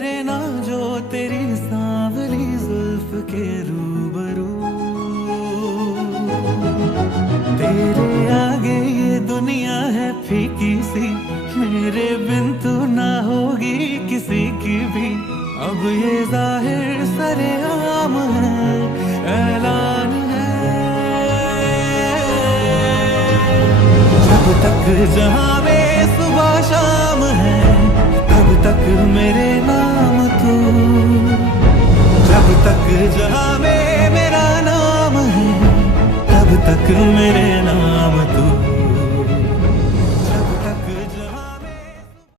तेरे ना जो तेरी सांवली जुल्फ के रूबरू, तेरे आगे ये दुनिया है फीकी सी, मेरे बिन तू ना होगी किसी की भी। अब ये जाहिर सरेआम है, ऐलान है, जब तक जहां में सुबह शाम है तब तक मेरे नाम तू, जब तक जहां में मेरा नाम है तब तक मेरे नाम